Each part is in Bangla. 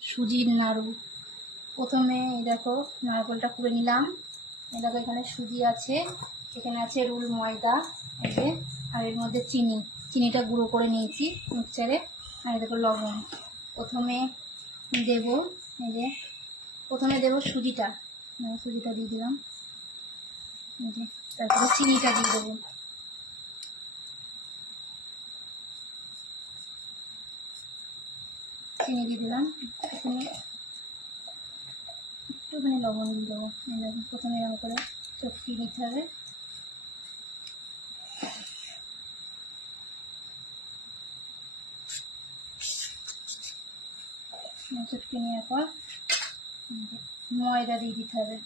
সুজির নাড়ু। প্রথমে দেখো নারকেলটা কুড়ে নিলাম। দেখো এখানে সুজি আছে, এখানে আছে রুল ময়দা, এই যে, আর এর মধ্যে চিনিটা গুঁড়ো করে নিয়েছি মিক্সচারে, আর দেখো লবণ। প্রথমে দেব এই যে, প্রথমে দেব সুজিটা দিয়ে দিলাম, এই যে, তারপরে চিনিটা দিয়ে দেবো। চিনি দিয়ে দিলাম, একটুখানি লবণ দিয়ে দেবো। প্রথমে এরকম করে চটকিয়ে নিতে হবে। চটকিয়ে নেওয়ার পর ময়দা দিয়ে দিতে হবে।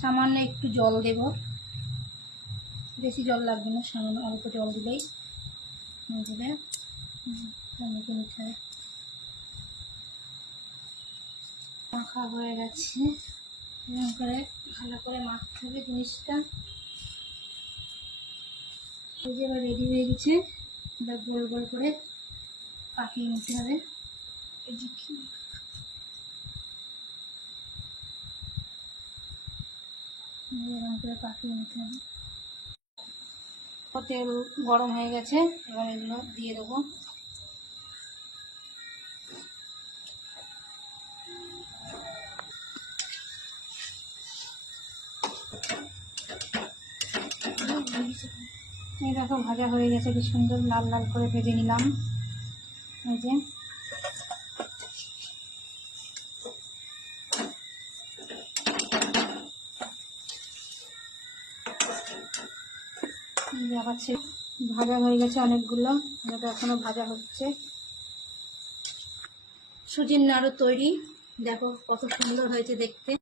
সামান্য একটু জল দেব, বেশি জল লাগবে না, সামান্য অল্প জল দিলেই মেখে নিতে হবে। মাখা হয়ে গেছে, এরকম করে ভালো করে মাখতে হবে জিনিসটা। এই যে এবার রেডি হয়ে গেছে, এবার গোল গোল করে পাকিয়ে নিতে হবে। এরকম করে পাকিয়ে নিতে হবে। তেল গরম হয়ে গেছে, এবার এগুলো দিয়ে দেবো। এই দেখো ভাজা হয়ে গেছে, কি সুন্দর লাল লাল করে ভেজে নিলাম। এই যে দেখাচ্ছে, ভাজা হয়ে গেছে অনেকগুলো, এটা এখনো ভাজা হচ্ছে। সুজির নাড়ু তৈরি, দেখো কত সুন্দর হয়েছে দেখতে।